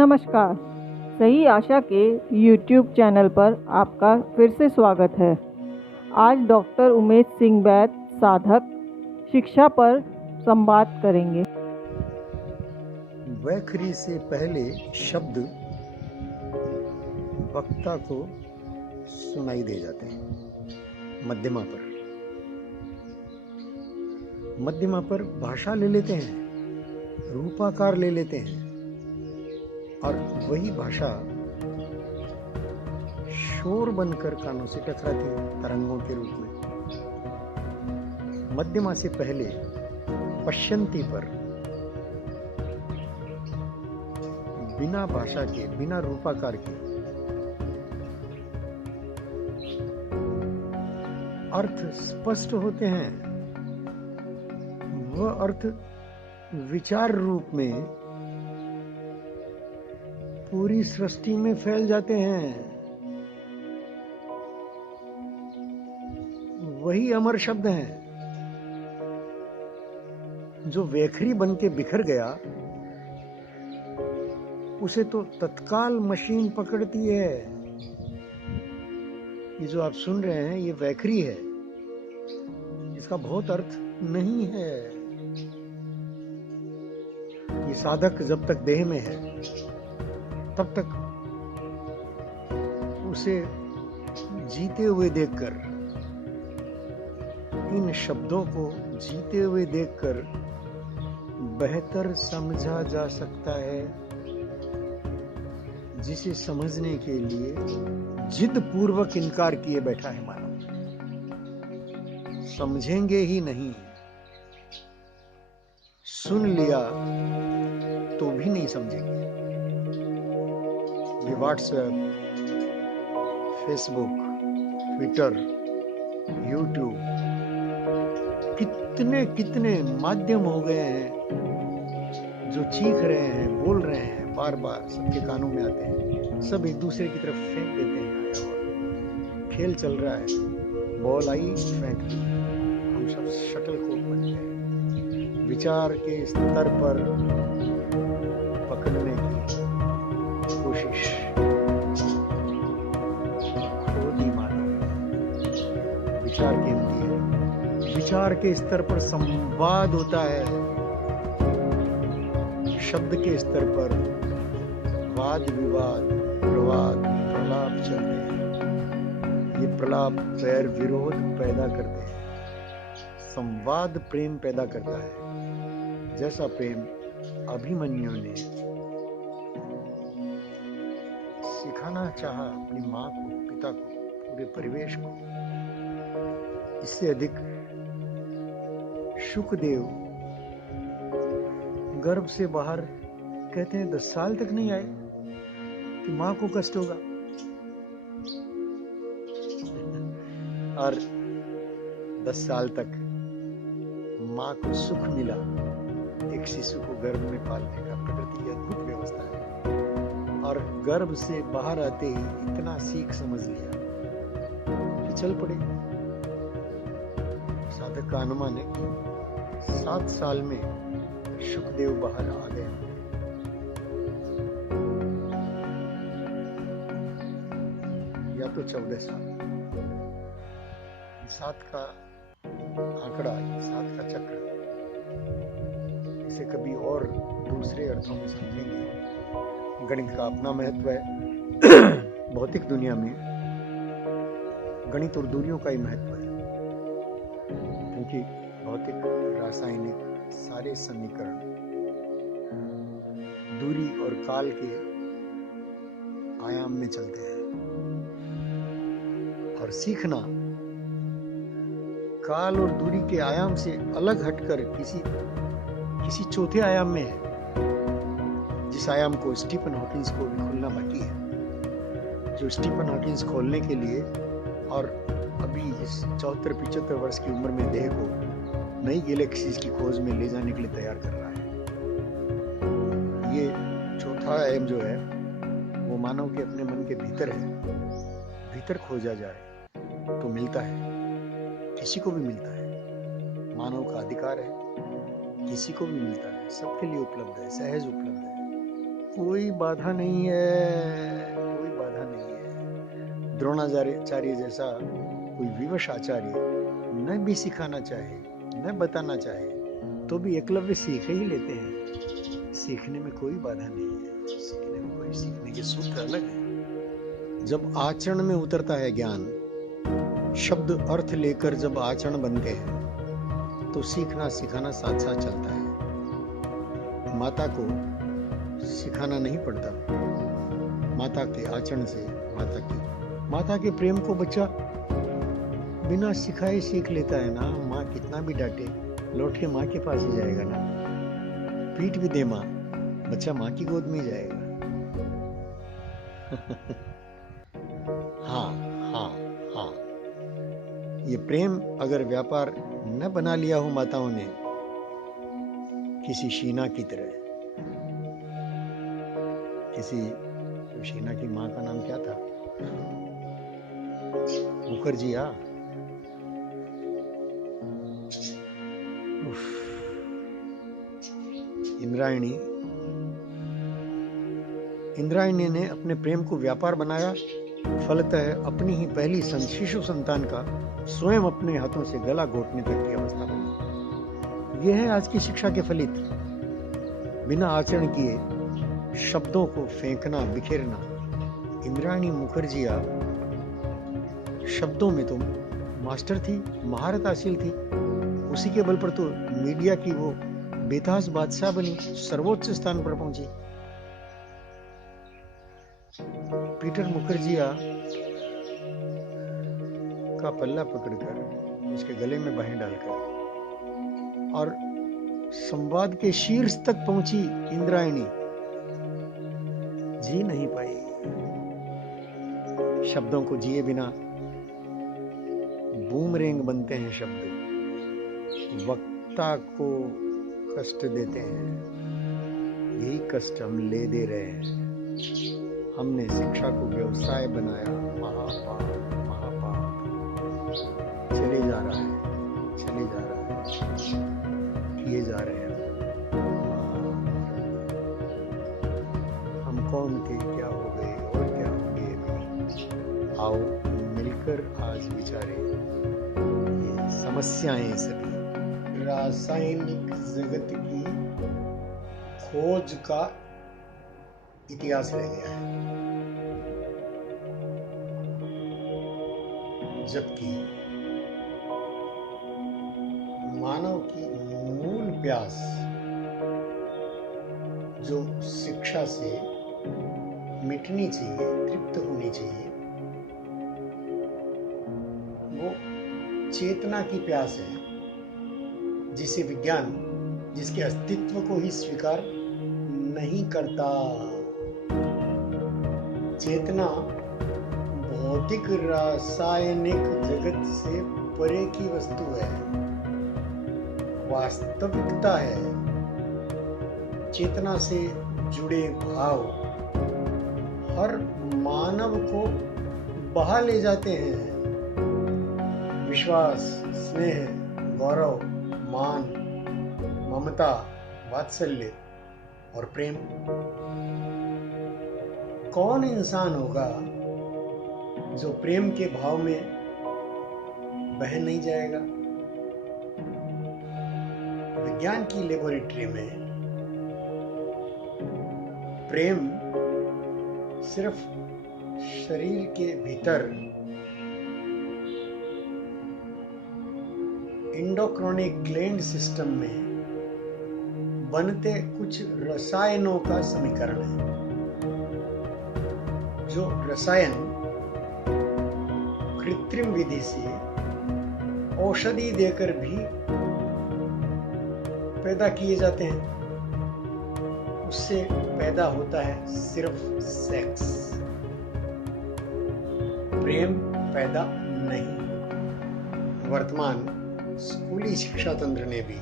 नमस्कार। सही आशा के YouTube चैनल पर आपका फिर से स्वागत है। आज डॉक्टर उमेश सिंह बैद साधक शिक्षा पर संवाद करेंगे। वैखरी से पहले शब्द वक्ता को सुनाई दे जाते हैं। मध्यमा पर भाषा ले लेते हैं, रूपाकार ले लेते हैं और वही भाषा शोर बनकर कानों से टकराती है तरंगों के रूप में। मध्यमा से पहले पश्यंती पर बिना भाषा के, बिना रूपाकार के अर्थ स्पष्ट होते हैं। वह अर्थ विचार रूप में पूरी सृष्टि में फैल जाते हैं। वही अमर शब्द हैं। जो वैखरी बन के बिखर गया उसे तो तत्काल मशीन पकड़ती है। ये जो आप सुन रहे हैं ये वैखरी है, इसका बहुत अर्थ नहीं है। ये साधक जब तक देह में है तब तक उसे जीते हुए देखकर, इन शब्दों को जीते हुए देखकर बेहतर समझा जा सकता है, जिसे समझने के लिए जिद पूर्वक इनकार किए बैठा है मानव। समझेंगे ही नहीं, सुन लिया तो भी नहीं समझेंगे। ये व्हाट्सएप, फेसबुक, ट्विटर, यूट्यूब, कितने कितने माध्यम हो गए हैं जो चीख रहे हैं, बोल रहे हैं, बार बार सबके कानों में आते हैं। सब एक दूसरे की तरफ फेंक देते हैं। आया हुआ खेल चल रहा है, बॉल आई फेंक दी। हम सब शटलकॉक बन गए। विचार के स्तर पर पकड़ने की कोशिश खो दी मानो। विचार कीमती है। विचार के स्तर पर संवाद होता है, शब्द के स्तर पर वाद विवाद, प्रवाद, प्रलाप चलते हैं। ये प्रलाप वैर विरोध पैदा करते हैं। संवाद प्रेम पैदा करता है। जैसा प्रेम अभिमन्यु ने सिखाना चाहा अपनी माँ को, पिता को, पूरे परिवेश को, इससे अधिक शुकदेव गर्भ से बाहर कहते हैं 10 साल तक नहीं आए कि माँ को कष्ट होगा, और 10 साल तक माँ को सुख मिला। एक शिशु को गर्भ में पालने का प्रकृति की अद्भुत व्यवस्था है। और गर्भ से बाहर आते ही इतना सीख समझ लिया कि चल पड़े। साधक का अनुमान है कि 7 साल में शुकदेव बाहर आ गए, या तो 14 साल। 7 का आंकड़ा, 7 का चक्र, इसे कभी और दूसरे अर्थों में समझेंगे। गणित का अपना महत्व है। भौतिक दुनिया में गणित और दूरियों का ही महत्व है, क्योंकि भौतिक, रासायनिक सारे समीकरण दूरी और काल के आयाम में चलते हैं। और सीखना काल और दूरी के आयाम से अलग हटकर किसी चौथे आयाम में है, जिस आयाम को स्टीफन हॉकिंस को भी खोलना बाकी है। जो स्टीफन हॉकिंस खोलने के लिए और अभी इस 74-75 वर्ष की उम्र में देह को नई गैलेक्सीज की खोज में ले जाने के लिए तैयार कर रहा है। ये चौथा आयाम जो है वो मानव के अपने मन के भीतर है। भीतर खोजा जाए तो मिलता है, किसी को भी मिलता है। मानव का अधिकार है, किसी को भी मिलता है, सबके लिए उपलब्ध है, सहज उपलब्ध है। कोई बाधा नहीं है, कोई बाधा नहीं है। द्रोणाचार्य जैसा कोई विवश आचार्य न भी सिखाना चाहे, न बताना चाहे, तो भी एकलव्य सीख ही लेते हैं। सीखने में कोई बाधा नहीं है, सीखने के सूत्र अलग है। जब आचरण में उतरता है ज्ञान, शब्द अर्थ लेकर जब आचरण बनते हैं, तो सीखना सिखाना साथ साथ चलता है। माता को सिखाना नहीं पड़ता, माता के आचरण से, माता के प्रेम को बच्चा बिना सिखाए सीख लेता है ना। माँ कितना भी डांटे, लौट के माँ के पास ही जाएगा ना। पीट भी दे माँ, बच्चा माँ की गोद में ही जाएगा। हाँ हाँ हाँ, ये प्रेम अगर व्यापार न बना लिया हो माताओं ने, किसी शीना की तरह, किसी शीना की माँ का नाम क्या था, मुखर्जी। इंद्रायणी ने अपने प्रेम को व्यापार बनाया, फलतः अपनी ही पहली शिशु संतान का स्वयं अपने हाथों से गला घोटने तक की अवस्था बनी। यह है आज की शिक्षा के फलित। बिना आचरण किए शब्दों को फेंकना, बिखेरना। इंद्रायणी मुखर्जिया शब्दों में तो मास्टर थी, महारत हासिल थी। उसी के बल पर तो मीडिया की वो बेताज बादशाह बनी, सर्वोच्च स्थान पर पहुंची। पीटर मुखर्जिया का पल्ला पकड़कर, उसके गले में बाहें डालकर और संवाद के शीर्ष तक पहुंची इंद्रायणी, जी नहीं पाई। शब्दों को जिए बिना बूमरेंग बनते हैं शब्द, वक्ता को कष्ट देते हैं। यही कष्ट हम ले दे रहे हैं। हमने शिक्षा को व्यवसाय बनाया, महापाप चले जा रहा है, किए जा रहे हैं। हम कौन थे, क्या हो गए और क्या होंगे। आओ मिलकर आज विचारे ये समस्याएं सभी। रासायनिक जगत की खोज का इतिहास रह गया है, जबकि मानव की मूल प्यास जो शिक्षा से मिटनी चाहिए, तृप्त होनी चाहिए, वो चेतना की प्यास है, जिसे विज्ञान जिसके अस्तित्व को ही स्वीकार नहीं करता। चेतना भौतिक रासायनिक जगत से परे की वस्तु है, वास्तविकता है। चेतना से जुड़े भाव हर मानव को बहा ले जाते हैं। विश्वास, स्नेह, गौरव, मान, ममता, वात्सल्य और प्रेम। कौन इंसान होगा जो प्रेम के भाव में बह नहीं जाएगा। विज्ञान की लेबोरेटरी में प्रेम सिर्फ शरीर के भीतर एंडोक्रोनिक ग्लैंड सिस्टम में बनते कुछ रसायनों का समीकरण है। जो रसायन कृत्रिम विधि से औषधि देकर भी पैदा किए जाते हैं, उससे पैदा होता है सिर्फ सेक्स, प्रेम पैदा नहीं। वर्तमान स्कूली शिक्षा तंत्र ने भी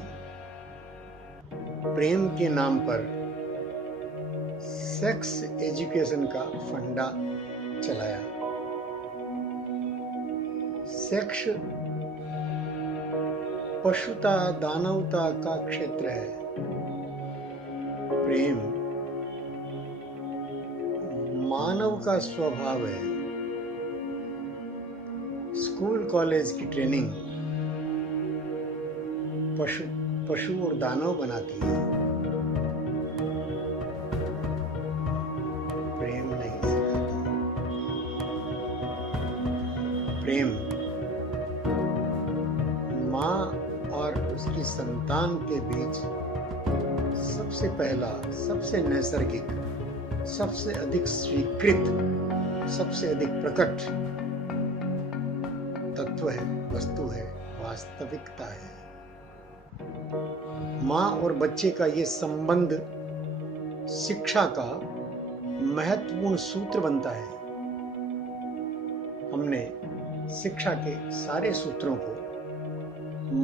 प्रेम के नाम पर सेक्स एजुकेशन का फंडा चलाया। सेक्स पशुता, दानवता का क्षेत्र है। प्रेम मानव का स्वभाव है। स्कूल कॉलेज की ट्रेनिंग पशु और दानव बनाती है, प्रेम नहीं सिखाती। प्रेम माँ और उसकी संतान के बीच सबसे पहला, सबसे नैसर्गिक, सबसे अधिक स्वीकृत, सबसे अधिक प्रकट तत्व है, वस्तु है, वास्तविकता है। माँ और बच्चे का ये संबंध शिक्षा का महत्वपूर्ण सूत्र बनता है। हमने शिक्षा के सारे सूत्रों को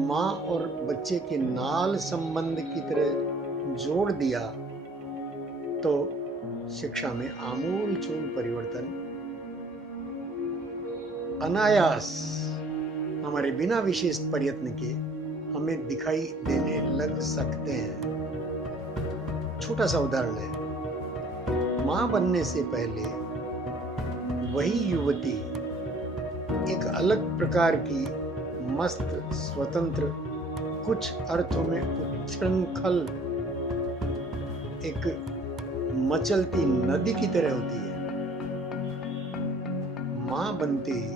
माँ और बच्चे के नाल संबंध की तरह जोड़ दिया तो शिक्षा में आमूलचूल परिवर्तन अनायास हमारे बिना विशेष प्रयत्न के हमें दिखाई देने लग सकते हैं। छोटा सा उदाहरण है, मां बनने से पहले वही युवती एक अलग प्रकार की मस्त, स्वतंत्र, कुछ अर्थों में उच्छृंखल, एक मचलती नदी की तरह होती है। मां बनते ही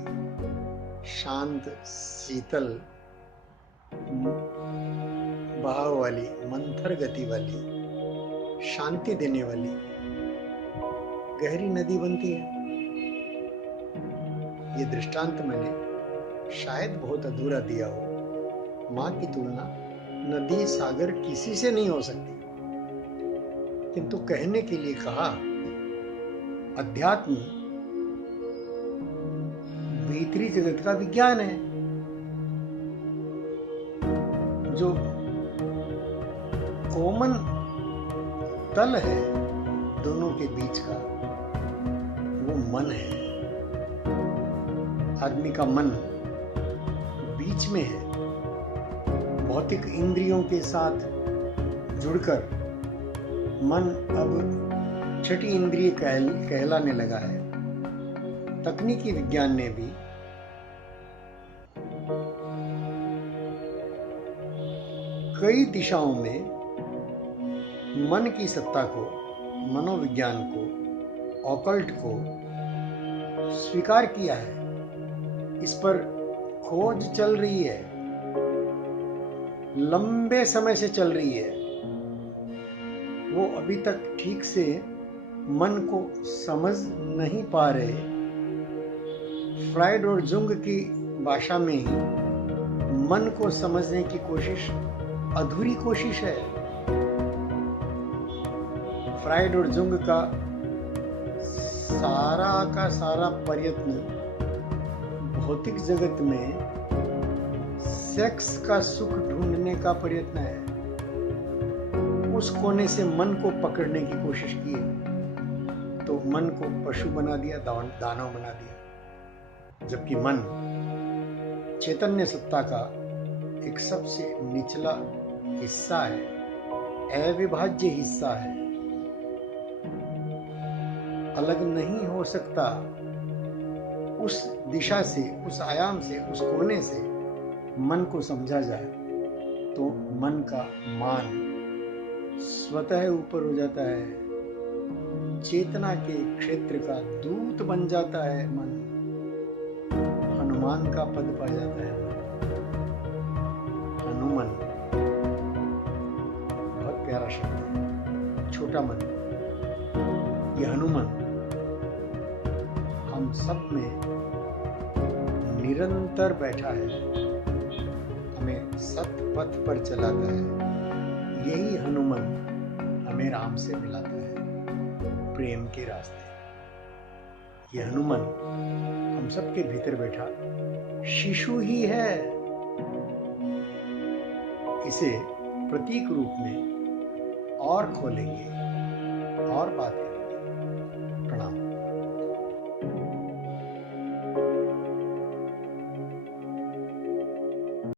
शांत, शीतल, बहाव वाली, मंथर गति वाली, शांति देने वाली गहरी नदी बनती है। ये दृष्टांत मैंने शायद बहुत अधूरा दिया हो। मां की तुलना नदी, सागर किसी से नहीं हो सकती, किंतु कहने के लिए कहा, अध्यात्म भीतरी जगत का विज्ञान है जो कॉमन तल है दोनों के बीच का, वो मन है। आदमी का मन बीच में है, भौतिक इंद्रियों के साथ जुड़कर मन अब छठी इंद्रिय कहलाने लगा है। तकनीकी विज्ञान ने भी कई दिशाओं में मन की सत्ता को, मनोविज्ञान को, ऑकल्ट को स्वीकार किया है। इस पर खोज चल रही है, लंबे समय से चल रही है। वो अभी तक ठीक से मन को समझ नहीं पा रहे। फ्राइड और जुंग की भाषा में ही मन को समझने की कोशिश अधूरी कोशिश है। फ्राइड और जुंग का सारा प्रयत्न भौतिक जगत में सेक्स का सुख ढूंढने का प्रयत्न है। उस कोने से मन को पकड़ने की कोशिश की तो मन को पशु बना दिया, दानव बना दिया। जबकि मन चैतन्य सत्ता का एक सबसे निचला हिस्सा है, अविभाज्य हिस्सा है, अलग नहीं हो सकता। उस दिशा से, उस आयाम से, उस कोने से मन को समझा जाए तो मन का मान स्वतः ऊपर हो जाता है, चेतना के क्षेत्र का दूत बन जाता है। मन हनुमान का पद पा जाता है। हनुमान बहुत प्यारा शब्द है, छोटा मन। ये हनुमान हम सब में निरंतर बैठा है, हमें सतपथ पर चलाता है। यही हनुमान हमें राम से मिलाता है, प्रेम के रास्ते। यह हनुमान हम सबके भीतर बैठा शिशु ही है। इसे प्रतीक रूप में और खोलेंगे और बात